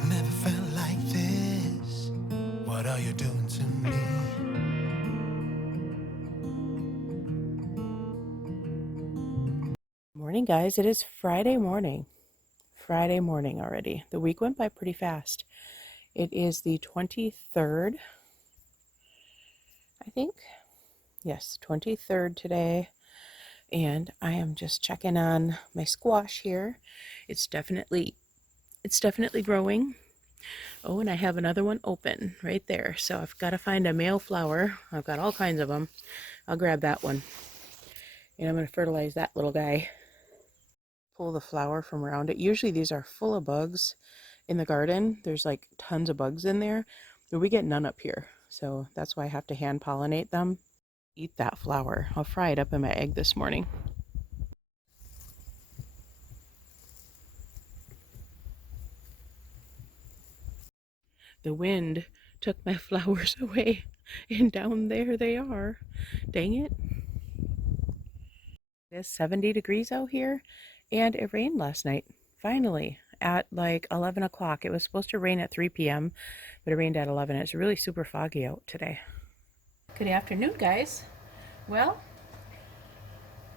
I've never felt like this. What are you doing to me? Morning, guys. It is Friday morning. Friday morning already. The week went by pretty fast. It is the 23rd, I think. Yes, 23rd today. And I am just checking on my squash here. It's definitely growing. Oh, and I have another one open right there. So I've got to find a male flower. I've got all kinds of them. I'll grab that one. And I'm going to fertilize that little guy. Pull the flower from around it. Usually these are full of bugs in the garden. There's like tons of bugs in there, but we get none up here. So that's why I have to hand pollinate them. Eat that flower. I'll fry it up in my egg this morning. The wind took my flowers away, and down there they are. Dang it. It's 70 degrees out here, and it rained last night. Finally, at like 11 o'clock. It was supposed to rain at 3 p.m., but it rained at 11. It's really super foggy out today. Good afternoon, guys. Well,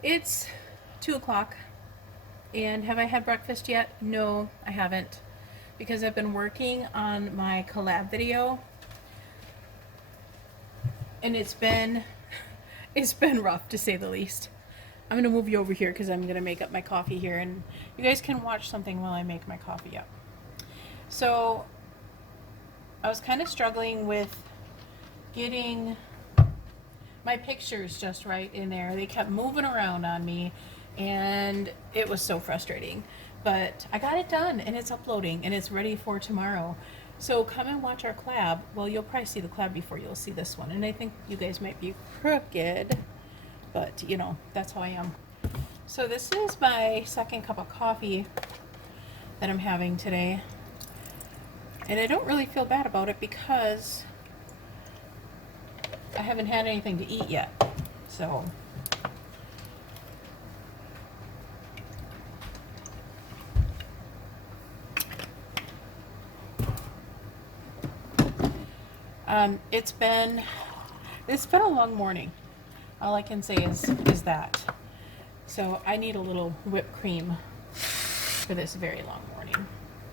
it's 2 o'clock, and have I had breakfast yet? No, I haven't, because I've been working on my collab video, and it's been rough, to say the least. I'm gonna move you over here because I'm gonna make up my coffee here, and you guys can watch something while I make my coffee up. So I was kind of struggling with getting my pictures just right in there. They kept moving around on me, and it was so frustrating. But I got it done, and it's uploading, and it's ready for tomorrow. So come and watch our collab. Well, you'll probably see the collab before you'll see this one, and I think you guys might be crooked, but you know, that's how I am. So this is my second cup of coffee that I'm having today, and I don't really feel bad about it because I haven't had anything to eat yet. So it's been a long morning. All I can say is that. So I need a little whipped cream for this very long morning.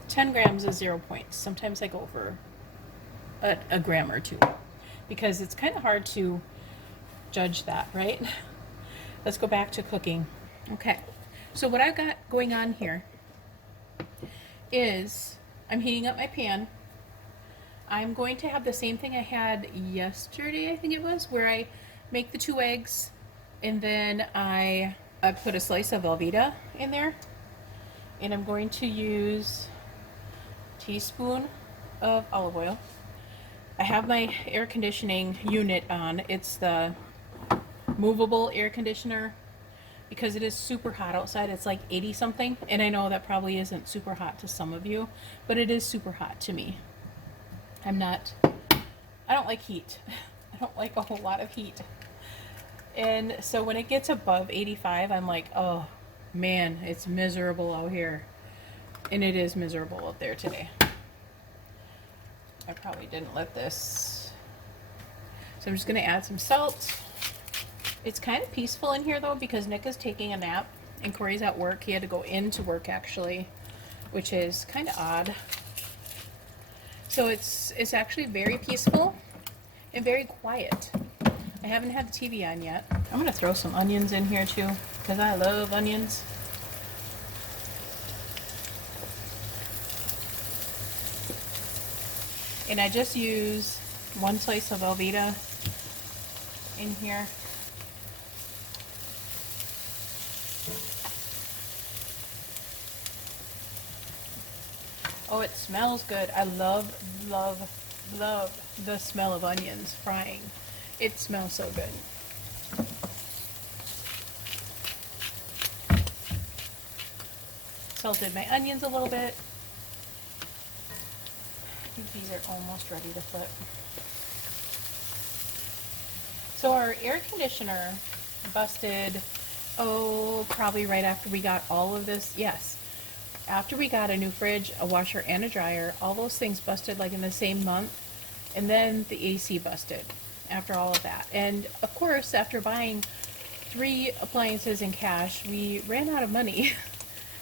10 grams is 0 points. Sometimes I go over a gram or two because it's kind of hard to judge that, right? Let's go back to cooking. Okay, so what I've got going on here is I'm heating up my pan. I'm going to have the same thing I had yesterday, I think it was, where I make the 2 eggs, and then I put a slice of Velveeta in there, and I'm going to use a teaspoon of olive oil. I have my air conditioning unit on. It's the movable air conditioner because it is super hot outside. It's like 80 something, and I know that probably isn't super hot to some of you, but it is super hot to me. I don't like heat. I don't like a whole lot of heat. And so when it gets above 85, I'm like, oh man, it's miserable out here. And it is miserable out there today. I probably didn't let this. So I'm just gonna add some salt. It's kind of peaceful in here though because Nick is taking a nap and Corey's at work. He had to go into work actually, which is kind of odd. So it's actually very peaceful and very quiet. I haven't had the TV on yet. I'm gonna throw some onions in here too because I love onions. And I just use 1 slice of Velveeta in here. Oh, it smells good. I love, love, love the smell of onions frying. It smells so good. Salted my onions a little bit. I think these are almost ready to flip. So our air conditioner busted, oh, probably right after we got all of this. Yes. after we got a new fridge, a washer, and a dryer, all those things busted like in the same month. And then the AC busted after all of that. And of course, after buying 3 appliances in cash, we ran out of money.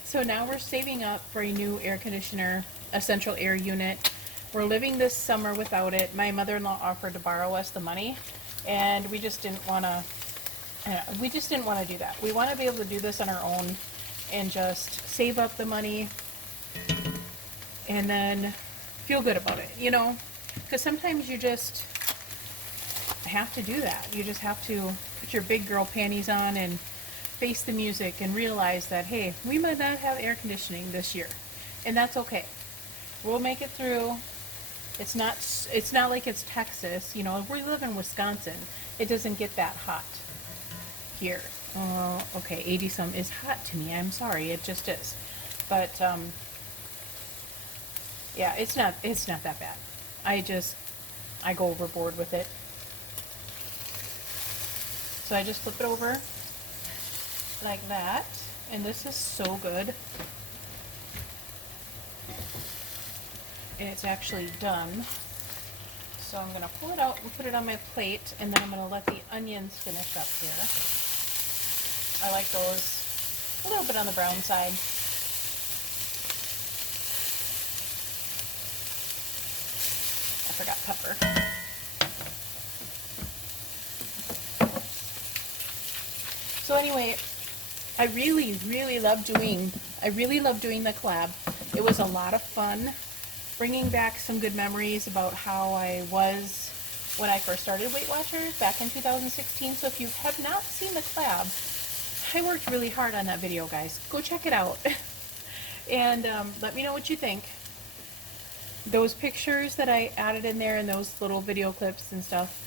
So now we're saving up for a new air conditioner, a central air unit. We're living this summer without it. My mother-in-law offered to borrow us the money, and we just didn't want to. Do that. We want to be able to do this on our own and just save up the money and then feel good about it, you know? Because sometimes you just have to do that. You just have to put your big girl panties on and face the music and realize that, hey, we might not have air conditioning this year, and that's okay. We'll make it through. It's not like it's Texas, you know. If we live in Wisconsin, it doesn't get that hot here. Okay, 80 some is hot to me. I'm sorry, it just is. But yeah, it's not that bad. I go overboard with it. So I just flip it over like that, and this is so good. And it's actually done. So I'm gonna pull it out and put it on my plate, and then I'm gonna let the onions finish up here. I like those a little bit on the brown side. I forgot pepper. So anyway, I really love doing the collab. It was a lot of fun, bringing back some good memories about how I was when I first started Weight Watchers back in 2016. So if you have not seen the collab, I worked really hard on that video, guys. Go check it out. And let me know what you think. Those pictures that I added in there and those little video clips and stuff,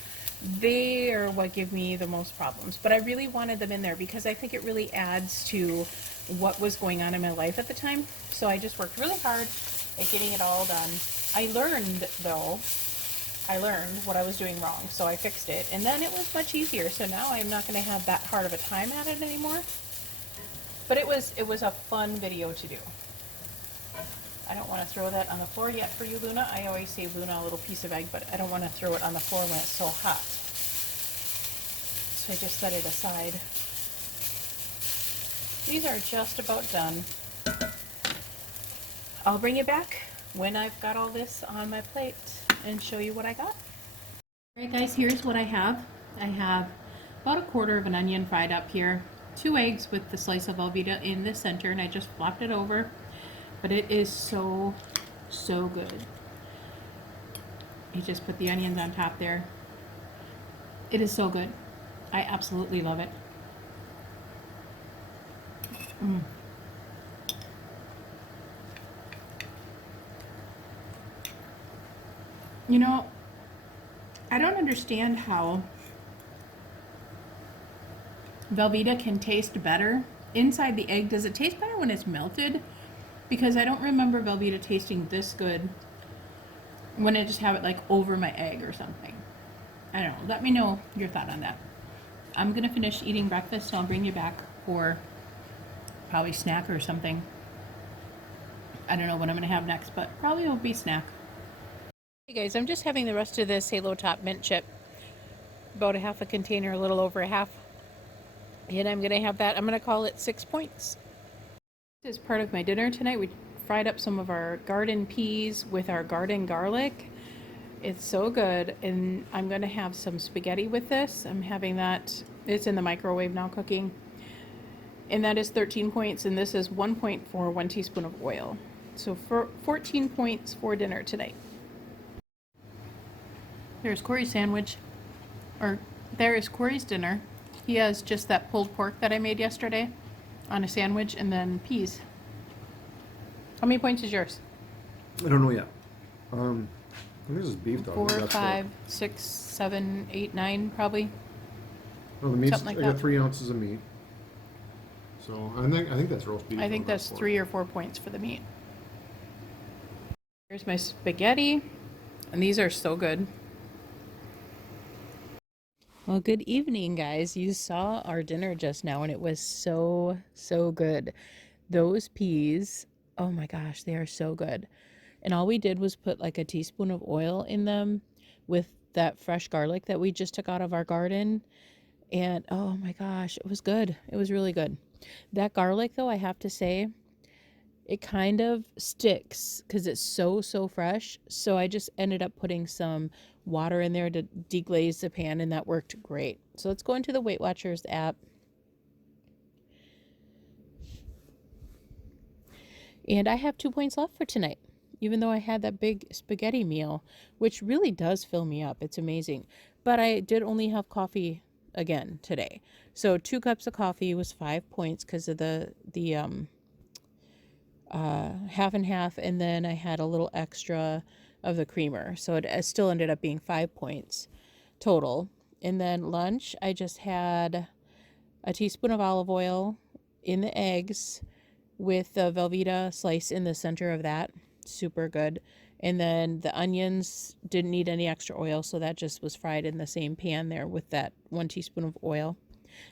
they are what give me the most problems. But I really wanted them in there because I think it really adds to what was going on in my life at the time. So I just worked really hard at getting it all done. I learned what I was doing wrong, so I fixed it, and then it was much easier. So now I'm not going to have that hard of a time at it anymore. But it was a fun video to do. I don't want to throw that on the floor yet for you, Luna. I always save Luna a little piece of egg, but I don't want to throw it on the floor when it's so hot. So I just set it aside. These are just about done. I'll bring it back when I've got all this on my plate and show you what I got. Alright guys, here's what I have. I have about a quarter of an onion fried up here, 2 eggs with the slice of Velveeta in the center, and I just flopped it over. But it is so good. You just put the onions on top there. It is so good. I absolutely love it. You know, I don't understand how Velveeta can taste better inside the egg. Does it taste better when it's melted? Because I don't remember Velveeta tasting this good when I just have it like over my egg or something. I don't know. Let me know your thought on that. I'm going to finish eating breakfast, so I'll bring you back for probably snack or something. I don't know what I'm going to have next, but probably it'll be snack. Hey guys, I'm just having the rest of this Halo Top mint chip. About a half a container, a little over a half. And I'm going to have that. I'm going to call it 6 points. As part of my dinner tonight, we fried up some of our garden peas with our garden garlic. It's so good, and I'm going to have some spaghetti with this. I'm having that. It's in the microwave now cooking. And that is 13 points, and this is 1 point for 1 teaspoon of oil. So for 14 points for dinner tonight. There's Corey's sandwich, or there is Corey's dinner. He has just that pulled pork that I made yesterday on a sandwich, and then peas. How many points is yours? I don't know yet. I think this is beef though. 4, 5, 6, 7, 8, 9, probably. No, the meat's, something like I got that. 3 ounces of meat. So I think that's roast beef. I think that's 3 or 4 points for the meat. Here's my spaghetti, and these are so good. Well, good evening, guys. You saw our dinner just now, and it was so good. Those peas, Oh my gosh, they are so good. And all we did was put like a teaspoon of oil in them with that fresh garlic that we just took out of our garden. And oh my gosh, it was good. It was really good. That garlic, though, I have to say, it kind of sticks because it's so fresh. So I just ended up putting some water in there to deglaze the pan, and that worked great. So let's go into the Weight Watchers app. And I have 2 points left for tonight, even though I had that big spaghetti meal, which really does fill me up. It's amazing. But I did only have coffee again today. So 2 cups of coffee was 5 points because of the half and half, and then I had a little extra of the creamer. So it still ended up being 5 points total. And then lunch, I just had a teaspoon of olive oil in the eggs with the Velveeta slice in the center of that. Super good. And then the onions didn't need any extra oil, so that just was fried in the same pan there with that 1 teaspoon of oil.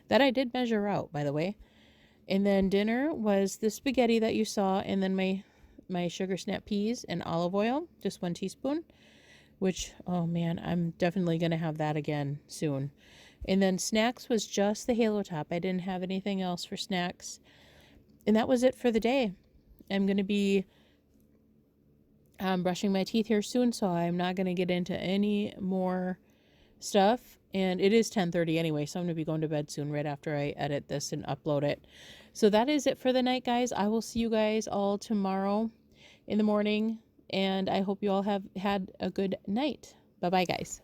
That I did measure out, by the way. And then dinner was the spaghetti that you saw, and then my sugar snap peas and olive oil, just 1 teaspoon, which, oh man, I'm definitely going to have that again soon. And then snacks was just the Halo Top. I didn't have anything else for snacks. And that was it for the day. I'm going to be brushing my teeth here soon, so I'm not going to get into any more stuff. And it is 10:30 anyway, so I'm going to be going to bed soon right after I edit this and upload it. So that is it for the night, guys. I will see you guys all tomorrow in the morning, and I hope you all have had a good night. Bye-bye, guys.